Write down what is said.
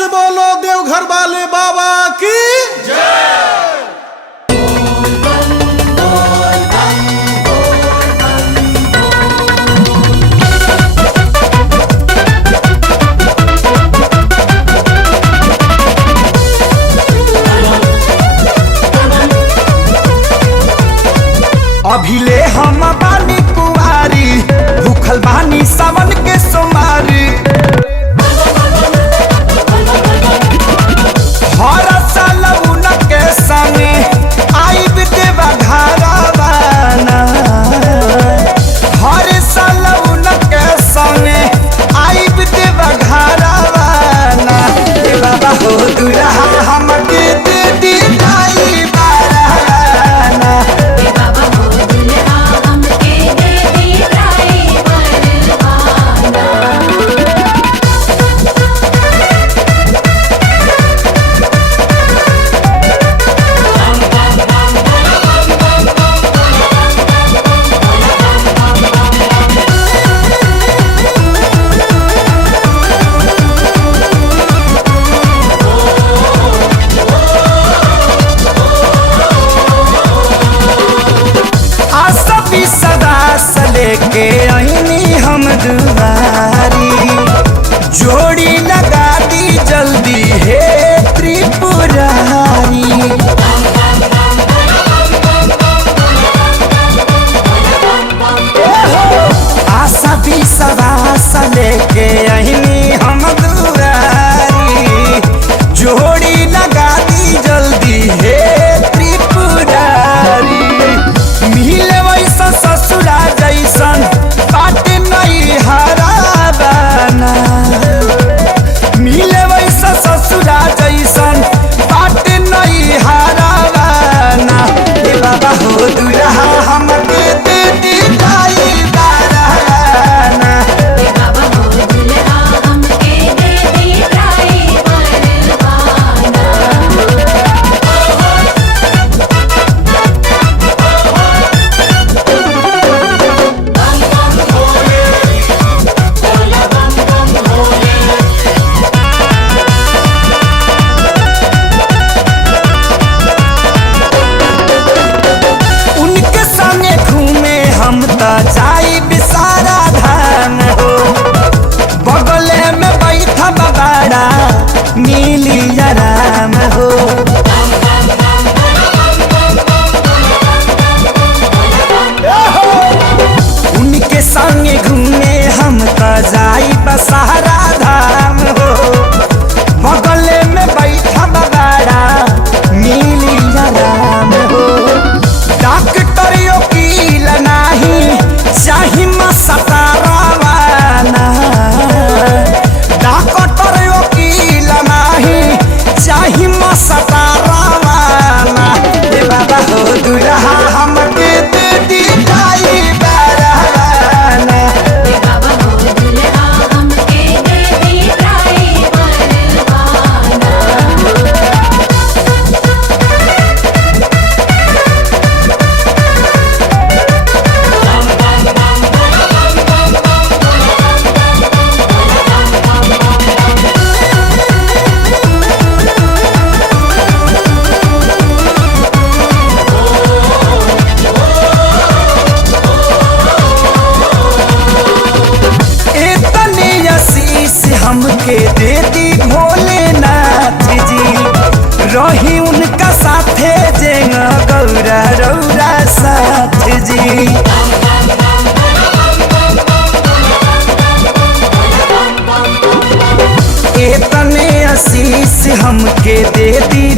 से बोलो देवघर वाले बाबा की जय। अभिले हम बानी कुवारी भूखल बानी सावन के सोमारी हर साल उनके संगे आइब देवा घरवाना हर साल उनके संगे आइब देवा घरवाना बाबा हो दुल्हा हमके दे दी दाई बाराना लेके आईनी हम दुआरी जोड़ी लगा दी जल्दी है त्रिपुरारी आशा भी सवास लेके आईनी हम दुआरी जोड़ी लगा दी जल्दी है त्रिपुरारी मिले वैसा ससुरा जैसन बात नहीं हराबाना मिले वैसा ससुरा जैसन बात नहीं हराबाना बाबा हो दुल्हा हमके दे दी दाई बाराना बाबा हो दुल्हा हमके दे दी दाई बाराना। उनके संगे घूमे हम तो जाई बिसारा धाम हो बगले में बैठा बबाड़ा मिली आराम हो उनके संगे घूमे हम तो जाई बसारा धाम हो बगले में बैठा बबाड़ा मिली आराम हो डॉक्टर वकील नहीं चाही मसतारावाना डॉक्टर वकील नहीं चाही मसतारावाना बाबा हो दुल्हा हमके दे दी दाई बाराना बाबा हो दुल्हा हमके दे दी दाई बाराना। इतनी आशीष हमके दे दी भोलेनाथ जी रही उनका साथे जेंगा गौरा रौरा साथ जी इतने आशीष हमके दे दी